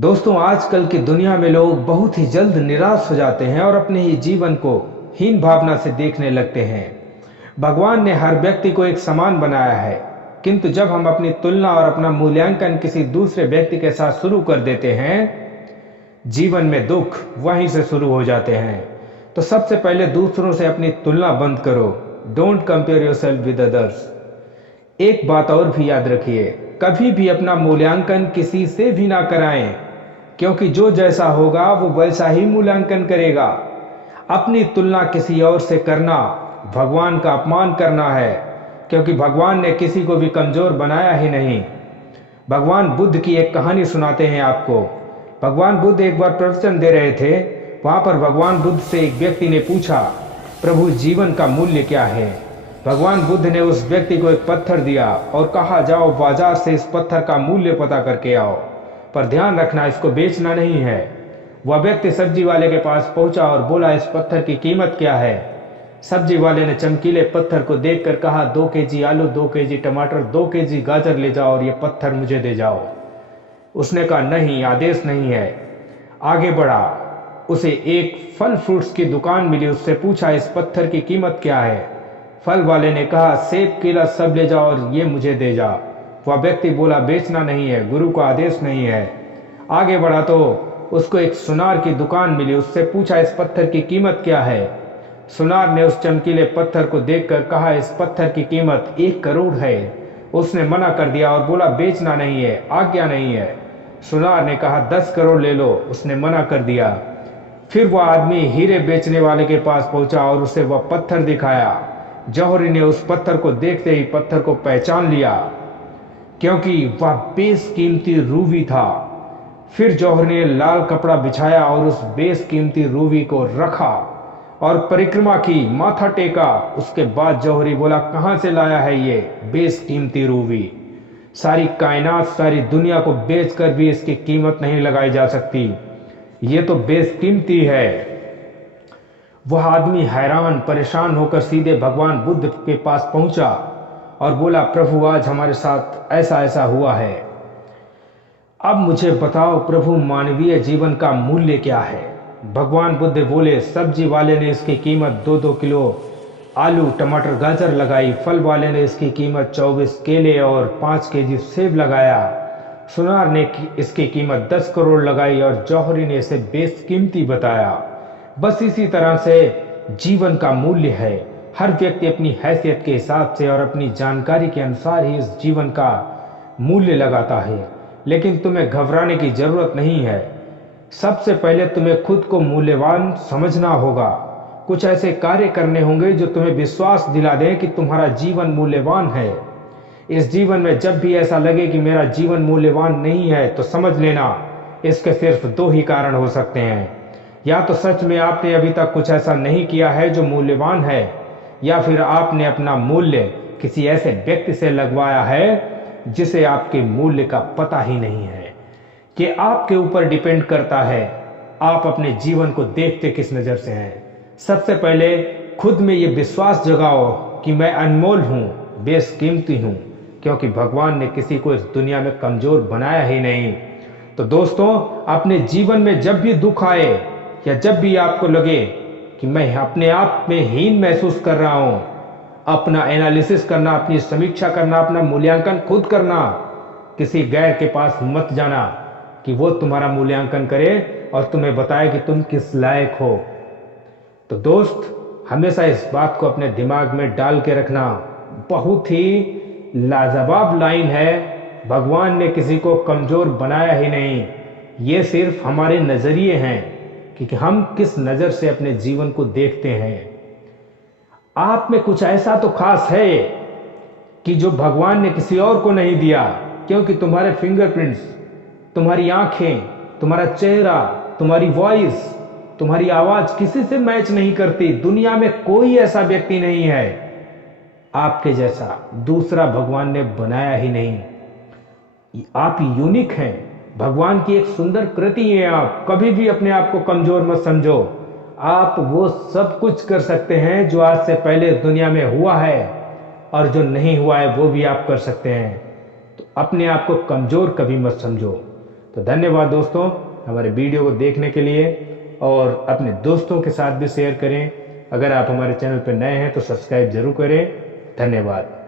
दोस्तों, आजकल की दुनिया में लोग बहुत ही जल्द निराश हो जाते हैं और अपने ही जीवन को हीन भावना से देखने लगते हैं। भगवान ने हर व्यक्ति को एक समान बनाया है, किंतु जब हम अपनी तुलना और अपना मूल्यांकन किसी दूसरे व्यक्ति के साथ शुरू कर देते हैं, जीवन में दुख वहीं से शुरू हो जाते हैं। तो सबसे पहले दूसरों से अपनी तुलना बंद करो। Don't compare yourself with others. एक बात और भी याद रखिए, कभी भी अपना मूल्यांकन किसी से भी ना कराएं, क्योंकि जो जैसा होगा वो वैसा ही मूल्यांकन करेगा। अपनी तुलना किसी और से करना भगवान का अपमान करना है, क्योंकि भगवान ने किसी को भी कमजोर बनाया ही नहीं। भगवान बुद्ध की एक कहानी सुनाते हैं आपको। भगवान बुद्ध एक बार प्रवचन दे रहे थे। वहां पर भगवान बुद्ध से एक व्यक्ति ने पूछा, प्रभु जीवन का मूल्य क्या है? भगवान बुद्ध ने उस व्यक्ति को एक पत्थर दिया और कहा, जाओ बाजार से इस पत्थर का मूल्य पता करके आओ, पर ध्यान रखना इसको बेचना नहीं है। वह व्यक्ति सब्जी वाले के पास पहुंचा और बोला, इस पत्थर की कीमत क्या है? सब्जी वाले ने चमकीले पत्थर को देखकर कहा, 2 केजी आलू, 2 केजी टमाटर, 2 केजी गाजर ले जाओ और ये पत्थर मुझे दे जाओ। उसने कहा, नहीं, आदेश नहीं है। आगे बढ़ा, उसे एक फल फ्रूट्स की दुकान मिली। उससे पूछा, इस पत्थर की कीमत क्या है? फल वाले ने कहा, सेब, केला सब ले जाओ और ये मुझे दे जा। वह व्यक्ति बोला, बेचना नहीं है, गुरु का आदेश नहीं है। आगे बढ़ा तो उसको एक सुनार की दुकान मिली। उससे पूछा, इस पत्थर की कीमत क्या है? सुनार ने उस चमकीले पत्थर को देखकर कहा, इस पत्थर की कीमत 1 करोड़ है। उसने मना कर दिया और बोला, बेचना नहीं है, आज्ञा नहीं है। सुनार ने कहा, 10 करोड़ ले लो। उसने मना कर दिया। फिर वह आदमी हीरे बेचने वाले के पास पहुंचा और उसे वह पत्थर दिखाया। जौहरी ने उस पत्थर को देखते ही पत्थर को पहचान लिया, क्योंकि वह बेशकीमती रूबी था। फिर जौहरी ने लाल कपड़ा बिछाया और उस बेशकीमती रूबी को रखा और परिक्रमा की, माथा टेका। उसके बाद जौहरी बोला, कहां से लाया है ये बेशकीमती रूबी? सारी कायनात, सारी दुनिया को बेचकर भी इसकी कीमत नहीं लगाई जा सकती, ये तो बेशकीमती है। वह आदमी हैरान परेशान होकर सीधे भगवान बुद्ध के पास पहुंचा और बोला, प्रभु आज हमारे साथ ऐसा ऐसा हुआ है, अब मुझे बताओ प्रभु, मानवीय जीवन का मूल्य क्या है? भगवान बुद्ध बोले, सब्जी वाले ने इसकी कीमत 2-2 किलो आलू, टमाटर, गाजर लगाई। फल वाले ने इसकी कीमत 24 केले और 5 केजी सेब लगाया। सुनार ने इसकी कीमत 10 करोड़ लगाई और जौहरी ने इसे बेशकीमती बताया। बस इसी तरह से जीवन का मूल्य है। हर व्यक्ति अपनी हैसियत के हिसाब से और अपनी जानकारी के अनुसार ही इस जीवन का मूल्य लगाता है। लेकिन तुम्हें घबराने की जरूरत नहीं है। सबसे पहले तुम्हें खुद को मूल्यवान समझना होगा। कुछ ऐसे कार्य करने होंगे जो तुम्हें विश्वास दिला दें कि तुम्हारा जीवन मूल्यवान है। इस जीवन में जब भी ऐसा लगे कि मेरा जीवन मूल्यवान नहीं है, तो समझ लेना इसके सिर्फ 2 ही कारण हो सकते हैं। या तो सच में आपने अभी तक कुछ ऐसा नहीं किया है जो मूल्यवान है, या फिर आपने अपना मूल्य किसी ऐसे व्यक्ति से लगवाया है जिसे आपके मूल्य का पता ही नहीं है। कि आपके ऊपर डिपेंड करता है आप अपने जीवन को देखते किस नज़र से हैं। सबसे पहले खुद में ये विश्वास जगाओ कि मैं अनमोल हूँ, बेशकीमती हूँ, क्योंकि भगवान ने किसी को इस दुनिया में कमज़ोर बनाया ही नहीं। तो दोस्तों, अपने जीवन में जब भी दुख आए या जब भी आपको लगे कि मैं अपने आप में हीन महसूस कर रहा हूँ, अपना एनालिसिस करना, अपनी समीक्षा करना, अपना मूल्यांकन खुद करना। किसी गैर के पास मत जाना कि वो तुम्हारा मूल्यांकन करे और तुम्हें बताए कि तुम किस लायक हो। तो दोस्त, हमेशा इस बात को अपने दिमाग में डाल के रखना। बहुत ही लाजवाब लाइन है, भगवान ने किसी को कमजोर बनाया ही नहीं। ये सिर्फ हमारे नजरिए हैं कि हम किस नजर से अपने जीवन को देखते हैं। आप में कुछ ऐसा तो खास है कि जो भगवान ने किसी और को नहीं दिया, क्योंकि तुम्हारे फिंगरप्रिंट्स, तुम्हारी आंखें, तुम्हारा चेहरा, तुम्हारी वॉइस, तुम्हारी आवाज किसी से मैच नहीं करती। दुनिया में कोई ऐसा व्यक्ति नहीं है आपके जैसा, दूसरा भगवान ने बनाया ही नहीं। आप यूनिक हैं, भगवान की एक सुंदर कृति है। आप कभी भी अपने आप को कमजोर मत समझो। आप वो सब कुछ कर सकते हैं जो आज से पहले दुनिया में हुआ है, और जो नहीं हुआ है वो भी आप कर सकते हैं। तो अपने आप को कमजोर कभी मत समझो। तो धन्यवाद दोस्तों हमारे वीडियो को देखने के लिए, और अपने दोस्तों के साथ भी शेयर करें। अगर आप हमारे चैनल पर नए हैं तो सब्सक्राइब जरूर करें। धन्यवाद।